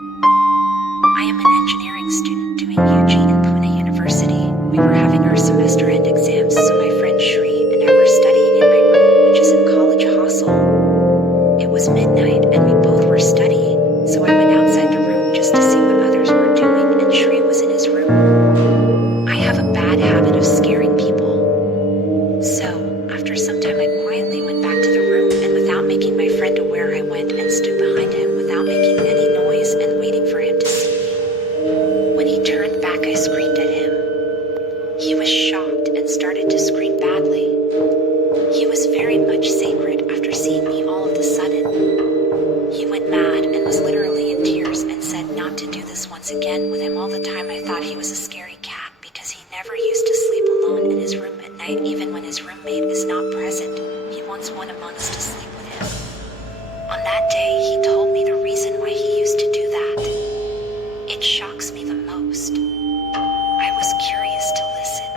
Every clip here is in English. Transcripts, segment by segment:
I am an engineering student doing UG in Pune University. We were having our semester end exams, so my friend Shri and I were studying in my room, which is in college hostel. It was midnight and we both were studying, so I went outside the room just to see what others were doing, and Shri was in his room. I have a bad habit of scaring people. So, after some time I quietly went back to the room, and without making my friend aware, I went and stood behind him without making any noise and waiting for him to see me. When he turned back, I screamed at him. He was shocked and started to scream badly. He was very much sacred after seeing me all of a sudden. He went mad and was literally in tears and said not to do this once again with him all the time. I thought he was a scary cat because he never used to sleep alone in his room at night, even when his roommate is not present. He wants one among us to sleep with him. On that day, he told me the reason why he used to do that. It shocks me the most. I was curious to listen.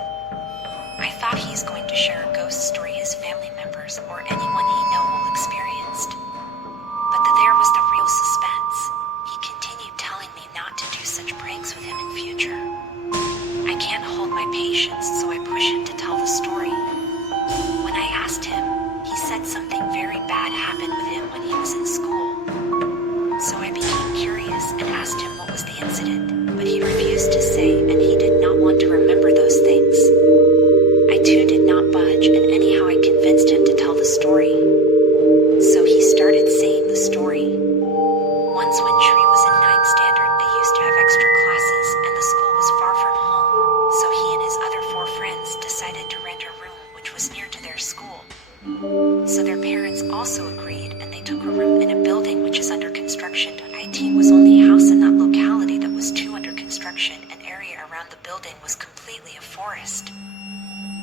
I thought he's going to share a ghost story his family members or anyone he will experienced. But there was the real suspense. He continued telling me not to do such pranks with him in future. I can't hold my patience, so I push him to tell the story. When I asked him, he said something very bad happened with him when he was in school. So I became curious and asked him what was the incident, but he refused to say, and he did not want to remember those things. I too did not budge, and anyhow I convinced him to tell the story. So he started saying the story. Once when Shri was in 9th standard, they used to have extra classes, and the school was far from home, so he and his other 4 friends decided to rent a room which was near to their school. So their parents also agreed, and they took a room in a building which is under construction. IT was only a house in that locality that was too under construction. An area around the building was completely a forest.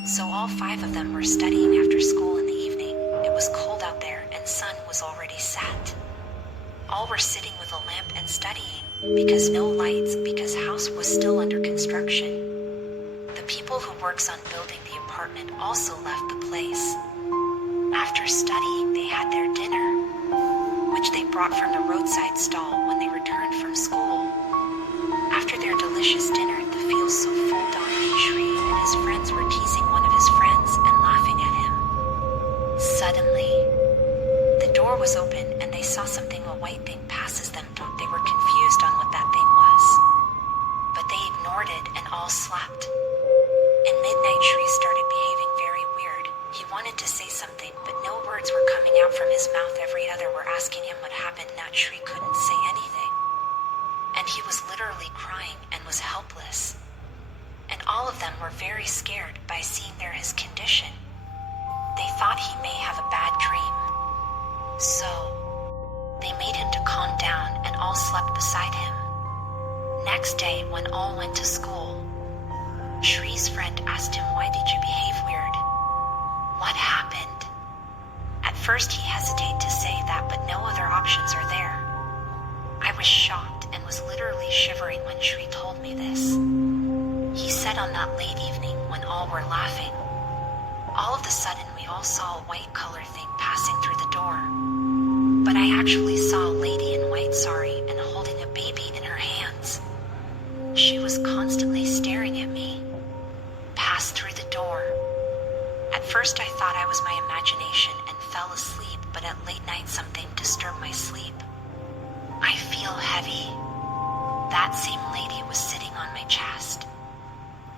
So all 5 of them were studying after school in the evening. It was cold out there and sun was already set. All were sitting with a lamp and studying, because no lights, because house was still under construction. The people who works on building the apartment also left the place. After studying, they had their dinner, which they brought from the roadside stall when they returned from school. After their delicious dinner, the field so full dominated Shri and his friends were teasing one of his friends and laughing at him. Suddenly, the door was open and they saw something, a white thing passes them. They were confused on what that thing was, but they ignored it and all slept. In midnight, Shri started behaving very weird. He wanted to say something, but no words were coming out from his mouth. Every other were asking him what happened. That Shri couldn't say anything. And he was literally crying and was helpless. And all of them were very scared by seeing his condition. They thought he may have a bad dream. So, they made him to calm down and all slept beside him. Next day, when all went to school, Shri's friend asked him, "Why did you behave weird? What happened?" At first he hesitated to say that, but no other options are there. I was shocked and was literally shivering when Shri told me this. He said on that late evening when all were laughing, all of a sudden we all saw a white color thing passing through the door. But I actually saw a lady in white sari and holding a baby in her hands. She was constantly staring at me, passed through the door. At first I thought I was my imagination and fell asleep, but at late night something disturbed my sleep. I feel heavy. That same lady was sitting on my chest.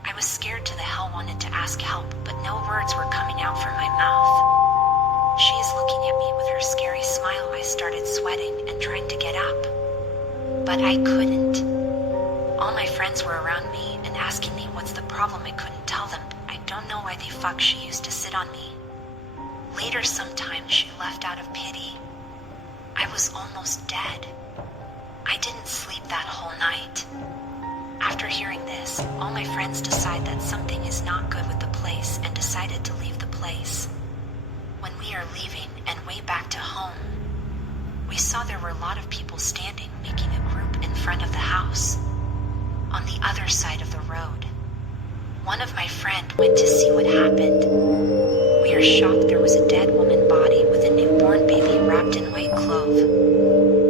I was scared to the hell, wanted to ask help, but no words were coming out from my mouth. She is looking at me with her scary smile. I started sweating and trying to get up, but I couldn't. All my friends were around me and asking me what's the problem. I couldn't tell them. I don't know why the fuck she used to sit on me. Later sometime she left out of pity. I was almost dead. I didn't sleep that whole night. After hearing this, all my friends decide that something is not good with the place and decided to leave the place. When we are leaving and way back to home, we saw there were a lot of people standing, making a group in front of the house, on the other side of the road. One of my friend went to see what happened. We are shocked. There was a dead woman body with a newborn baby wrapped in white cloth.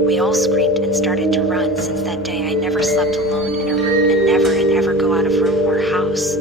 We all screamed and started started to run. Since that day, I never slept alone in a room and never go out of room or house.